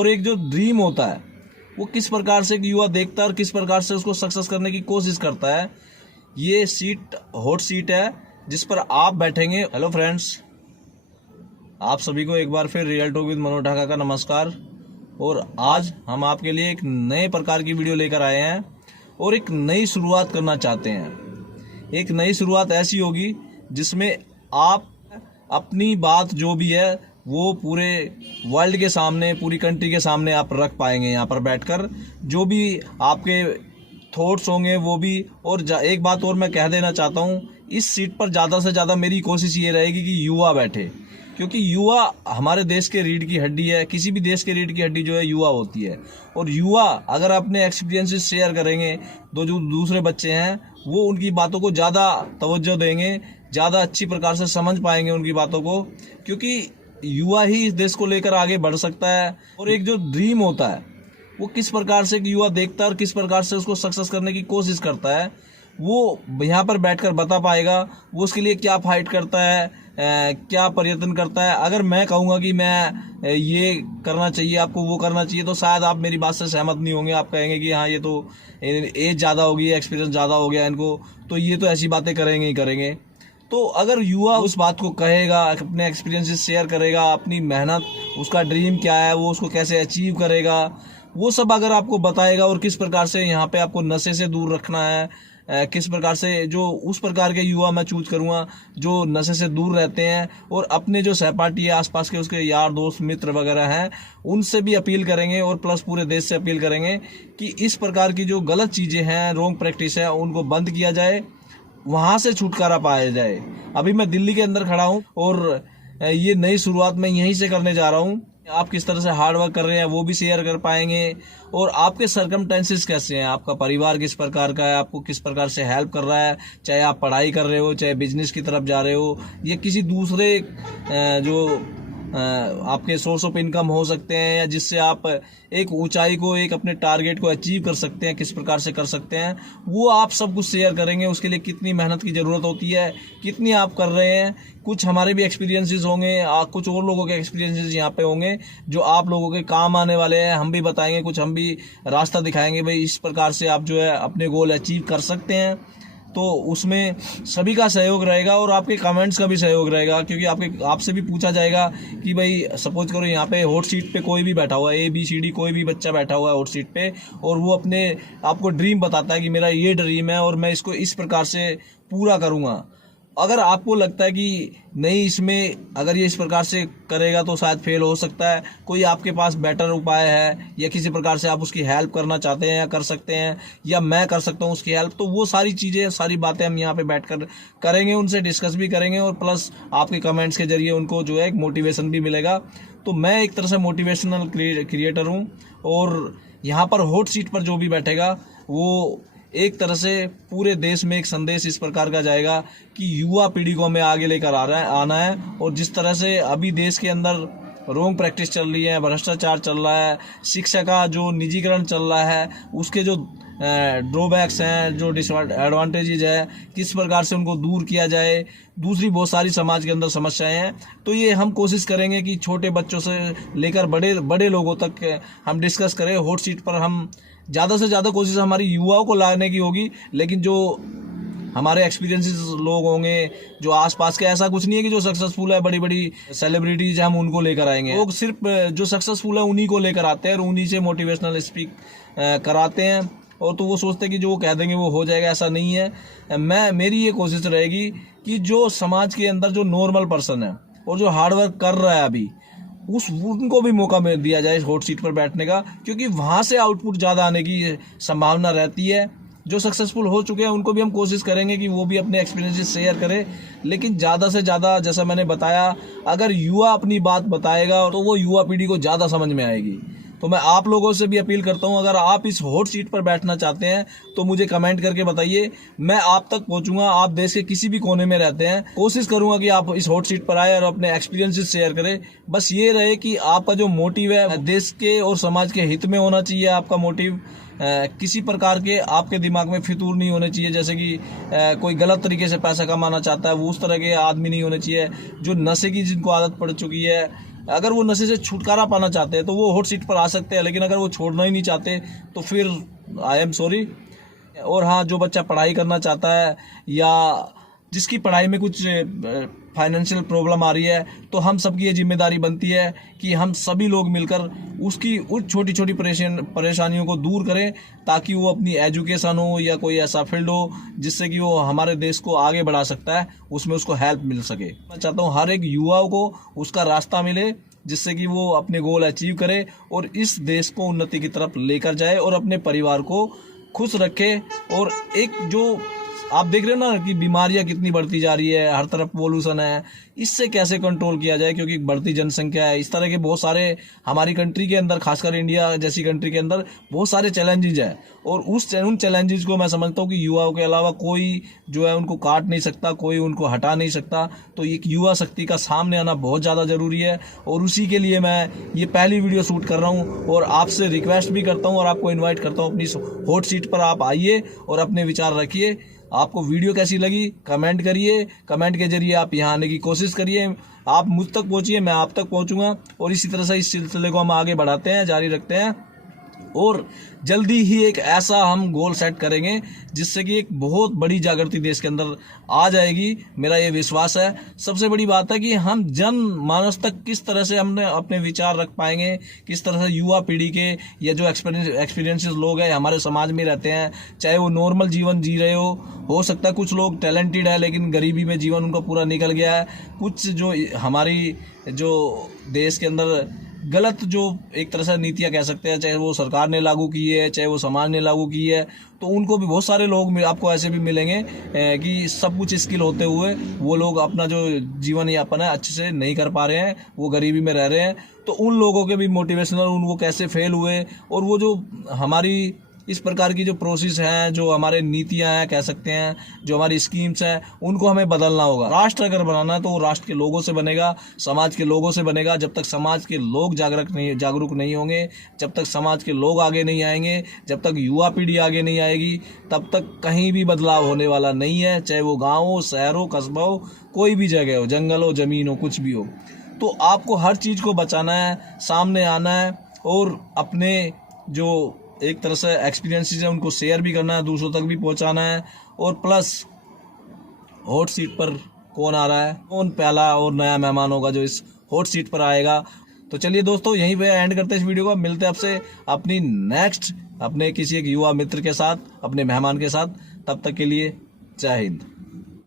और एक जो ड्रीम होता है वो किस प्रकार से एक युवा देखता है और किस प्रकार से उसको सक्सेस करने की कोशिश करता है। ये सीट हॉट सीट है जिस पर आप बैठेंगे। हेलो फ्रेंड्स, आप सभी को एक बार फिर real talk with Manoj Dhaka का नमस्कार। और आज हम आपके लिए एक नए प्रकार की वीडियो लेकर आए हैं और एक नई शुरुआत करना चाहते हैं। एक नई शुरुआत ऐसी होगी जिसमें आप अपनी बात जो भी है वो पूरे वर्ल्ड के सामने, पूरी कंट्री के सामने आप रख पाएंगे। यहाँ पर बैठकर जो भी आपके थॉट्स होंगे वो भी। और एक बात और मैं कह देना चाहता हूँ, इस सीट पर ज़्यादा से ज़्यादा मेरी कोशिश ये रहेगी कि युवा बैठे, क्योंकि युवा हमारे देश के रीढ़ की हड्डी है। किसी भी देश के रीढ़ की हड्डी जो है युवा होती है। और युवा अगर अपने एक्सपीरियंसेस शेयर करेंगे तो जो दूसरे बच्चे हैं वो उनकी बातों को ज़्यादा तवज्जो देंगे, ज़्यादा अच्छी प्रकार से समझ पाएंगे उनकी बातों को, क्योंकि युवा ही इस देश को लेकर आगे बढ़ सकता है। और एक जो ड्रीम होता है वो किस प्रकार से एक युवा देखता है और किस प्रकार से उसको सक्सेस करने की कोशिश करता है, वो यहाँ पर बैठकर बता पाएगा। वो उसके लिए क्या फाइट करता है, क्या प्रयत्न करता है। अगर मैं कहूँगा कि मैं ये करना चाहिए आपको, वो करना चाहिए, तो शायद आप मेरी बात से सहमत नहीं होंगे। आप कहेंगे कि हाँ, ये तो एज ज़्यादा हो गई, एक्सपीरियंस ज़्यादा हो गया इनको, तो ये तो ऐसी बातें करेंगे ही करेंगे। तो अगर युवा उस बात को कहेगा, अपने एक्सपीरियंसेस शेयर करेगा, अपनी मेहनत, उसका ड्रीम क्या है, वो उसको कैसे अचीव करेगा, वो सब अगर आपको बताएगा, और किस प्रकार से यहाँ पे आपको नशे से दूर रखना है, किस प्रकार से, जो उस प्रकार के युवा मैं चूज करूँगा जो नशे से दूर रहते हैं और अपने जो सहपाठी है, आसपास के उसके यार दोस्त मित्र वगैरह हैं, उनसे भी अपील करेंगे और प्लस पूरे देश से अपील करेंगे कि इस प्रकार की जो गलत चीज़ें हैं, रॉन्ग प्रैक्टिस है, उनको बंद किया जाए, वहाँ से छुटकारा पाया जाए। अभी मैं दिल्ली के अंदर खड़ा हूँ और ये नई शुरुआत मैं यहीं से करने जा रहा हूँ। आप किस तरह से हार्ड वर्क कर रहे हैं वो भी शेयर कर पाएंगे, और आपके सर्कमस्टेंसेस कैसे हैं, आपका परिवार किस प्रकार का है, आपको किस प्रकार से हेल्प कर रहा है, चाहे आप पढ़ाई कर रहे हो, चाहे बिजनेस की तरफ जा रहे हो, या किसी दूसरे जो आपके सोर्स ऑफ इनकम हो सकते हैं, या जिससे आप एक ऊंचाई को, एक अपने टारगेट को अचीव कर सकते हैं, किस प्रकार से कर सकते हैं, वो आप सब कुछ शेयर करेंगे। उसके लिए कितनी मेहनत की ज़रूरत होती है, कितनी आप कर रहे हैं, कुछ हमारे भी एक्सपीरियंसेस होंगे, कुछ और लोगों के एक्सपीरियंसेस यहाँ पे होंगे जो आप लोगों के काम आने वाले हैं। हम भी बताएंगे, कुछ हम भी रास्ता दिखाएंगे, भाई इस प्रकार से आप जो है अपने गोल अचीव कर सकते हैं। तो उसमें सभी का सहयोग रहेगा और आपके कमेंट्स का भी सहयोग रहेगा, क्योंकि आपसे भी पूछा जाएगा कि भाई सपोज करो यहाँ पे हॉट सीट पे कोई भी बैठा हुआ है, ABCD कोई भी बच्चा बैठा हुआ है हॉट सीट पे, और वो अपने आपको ड्रीम बताता है कि मेरा ये ड्रीम है और मैं इसको इस प्रकार से पूरा करूँगा। अगर आपको लगता है कि नहीं, इसमें अगर ये इस प्रकार से करेगा तो शायद फेल हो सकता है, कोई आपके पास बेटर उपाय है, या किसी प्रकार से आप उसकी हेल्प करना चाहते हैं या कर सकते हैं, या मैं कर सकता हूँ उसकी हेल्प, तो वो सारी चीज़ें, सारी बातें हम यहाँ पे बैठकर करेंगे, उनसे डिस्कस भी करेंगे, और प्लस आपके कमेंट्स के जरिए उनको जो है एक मोटिवेशन भी मिलेगा। तो मैं एक तरह से मोटिवेशनल क्रिएटर हूँ, और यहाँ पर हॉट सीट पर जो भी बैठेगा वो एक तरह से पूरे देश में एक संदेश इस प्रकार का जाएगा कि युवा पीढ़ी को हमें आगे लेकर आना है। और जिस तरह से अभी देश के अंदर रॉन्ग प्रैक्टिस चल रही है, भ्रष्टाचार चल रहा है, शिक्षा का जो निजीकरण चल रहा है, उसके जो ड्रॉबैक्स हैं, जो डिसएडवांटेजेज है, किस प्रकार से उनको दूर किया जाए, दूसरी बहुत सारी समाज के अंदर समस्याएं हैं, तो ये हम कोशिश करेंगे कि छोटे बच्चों से लेकर बड़े लोगों तक हम डिस्कस करें। हॉट सीट पर हम ज़्यादा से ज़्यादा कोशिश हमारी युवाओं को लाने की होगी, लेकिन जो हमारे एक्सपीरियंसेस लोग होंगे जो आसपास के, ऐसा कुछ नहीं है कि जो सक्सेसफुल है, बड़ी बड़ी सेलिब्रिटीज हम उनको लेकर आएंगे। लोग सिर्फ जो सक्सेसफुल है उन्हीं को लेकर आते हैं और उन्हीं से मोटिवेशनल स्पीक कराते हैं, और तो वो सोचते हैं कि जो वो कह देंगे वो हो जाएगा। ऐसा नहीं है। मेरी ये कोशिश रहेगी कि जो समाज के अंदर जो नॉर्मल पर्सन है और जो हार्डवर्क कर रहा है अभी, उनको भी मौका दिया जाए हॉट सीट पर बैठने का, क्योंकि वहाँ से आउटपुट ज़्यादा आने की संभावना रहती है। जो सक्सेसफुल हो चुके हैं उनको भी हम कोशिश करेंगे कि वो भी अपने एक्सपीरियंसेस शेयर करें, लेकिन ज़्यादा से ज़्यादा, जैसा मैंने बताया, अगर युवा अपनी बात बताएगा तो वो युवा पीढ़ी को ज़्यादा समझ में आएगी। तो मैं आप लोगों से भी अपील करता हूं, अगर आप इस हॉट सीट पर बैठना चाहते हैं तो मुझे कमेंट करके बताइए, मैं आप तक पहुंचूंगा। आप देश के किसी भी कोने में रहते हैं, कोशिश करूंगा कि आप इस हॉट सीट पर आए और अपने एक्सपीरियंसेस शेयर करें। बस ये रहे कि आपका जो मोटिव है देश के और समाज के हित में होना चाहिए। आपका मोटिव किसी प्रकार के आपके दिमाग में फितूर नहीं होने चाहिए, जैसे कि कोई गलत तरीके से पैसा कमाना चाहता है, वो उस तरह के आदमी नहीं होने चाहिए। जो नशे की जिनको आदत पड़ चुकी है, अगर वो नशे से छुटकारा पाना चाहते हैं तो वो हॉट सीट पर आ सकते हैं, लेकिन अगर वो छोड़ना ही नहीं चाहते तो फिर आई एम सॉरी। और हाँ, जो बच्चा पढ़ाई करना चाहता है या जिसकी पढ़ाई में कुछ फाइनेंशियल प्रॉब्लम आ रही है, तो हम सबकी ये जिम्मेदारी बनती है कि हम सभी लोग मिलकर उसकी उस छोटी छोटी परेशानियों को दूर करें, ताकि वो अपनी एजुकेशन हो या कोई ऐसा फील्ड हो जिससे कि वो हमारे देश को आगे बढ़ा सकता है, उसमें उसको हेल्प मिल सके। मैं चाहता हूँ हर एक युवा को उसका रास्ता मिले, जिससे कि वो अपने गोल अचीव करे और इस देश को उन्नति की तरफ लेकर जाए और अपने परिवार को खुश रखे। और एक जो आप देख रहे हो ना कि बीमारियां कितनी बढ़ती जा रही है, हर तरफ पोल्यूशन है, इससे कैसे कंट्रोल किया जाए, क्योंकि बढ़ती जनसंख्या है। इस तरह के बहुत सारे हमारी कंट्री के अंदर, खासकर इंडिया जैसी कंट्री के अंदर बहुत सारे चैलेंजेस हैं, और उन चैलेंजेस को मैं समझता हूँ कि युवाओं के अलावा कोई जो है उनको काट नहीं सकता, कोई उनको हटा नहीं सकता। तो एक युवा शक्ति का सामने आना बहुत ज़्यादा ज़रूरी है, और उसी के लिए मैं ये पहली वीडियो शूट कर रहा हूँ। और आपसे रिक्वेस्ट भी करता हूँ और आपको इन्वाइट करता हूँ, अपनी हॉट सीट पर आप आइए और अपने विचार रखिए। आपको वीडियो कैसी लगी कमेंट करिए, कमेंट के जरिए आप यहाँ आने की कोशिश करिए। आप मुझ तक पहुँचिए, मैं आप तक पहुँचूंगा, और इसी तरह से इस सिलसिले को हम आगे बढ़ाते हैं, जारी रखते हैं। और जल्दी ही एक ऐसा हम गोल सेट करेंगे जिससे कि एक बहुत बड़ी जागृति देश के अंदर आ जाएगी, मेरा ये विश्वास है। सबसे बड़ी बात है कि हम जन मानस तक किस तरह से हमने अपने विचार रख पाएंगे, किस तरह से युवा पीढ़ी के या जो एक्सपीरियंसेस लोग हैं हमारे समाज में रहते हैं, चाहे वो नॉर्मल जीवन जी रहे हो सकता है कुछ लोग टैलेंटेड है लेकिन गरीबी में जीवन उनका पूरा निकल गया है, कुछ जो हमारी जो देश के अंदर गलत जो एक तरह से नीतियाँ कह सकते हैं, चाहे वो सरकार ने लागू की है, चाहे वो समाज ने लागू की है, तो उनको भी बहुत सारे लोग आपको ऐसे भी मिलेंगे कि सब कुछ स्किल होते हुए वो लोग अपना जो जीवन यापन है अच्छे से नहीं कर पा रहे हैं, वो गरीबी में रह रहे हैं। तो उन लोगों के भी मोटिवेशनल, उनको कैसे फेल हुए, और वो जो हमारी इस प्रकार की जो प्रोसेस हैं, जो हमारे नीतियां हैं कह सकते हैं, जो हमारी स्कीम्स हैं, उनको हमें बदलना होगा। राष्ट्र अगर बनाना है तो वो राष्ट्र के लोगों से बनेगा, समाज के लोगों से बनेगा। जब तक समाज के लोग जागरूक नहीं होंगे, जब तक समाज के लोग आगे नहीं आएंगे, जब तक युवा पीढ़ी आगे नहीं आएगी, तब तक कहीं भी बदलाव होने वाला नहीं है, चाहे वो गाँव हो, शहर हो, कस्बा हो, कोई भी जगह हो, जंगल हो, जमीन हो, कुछ भी हो। तो आपको हर चीज़ को बचाना है, सामने आना है, और अपने जो एक तरह से एक्सपीरियंसेस है उनको शेयर भी करना है, दूसरों तक भी पहुंचाना है। और प्लस हॉट सीट पर कौन आ रहा है, कौन पहला और नया मेहमान होगा जो इस हॉट सीट पर आएगा। तो चलिए दोस्तों, यहीं पे एंड करते हैं इस वीडियो को। मिलते हैं आपसे अपनी नेक्स्ट अपने किसी एक युवा मित्र के साथ, अपने मेहमान के साथ। तब तक के लिए जय हिंद।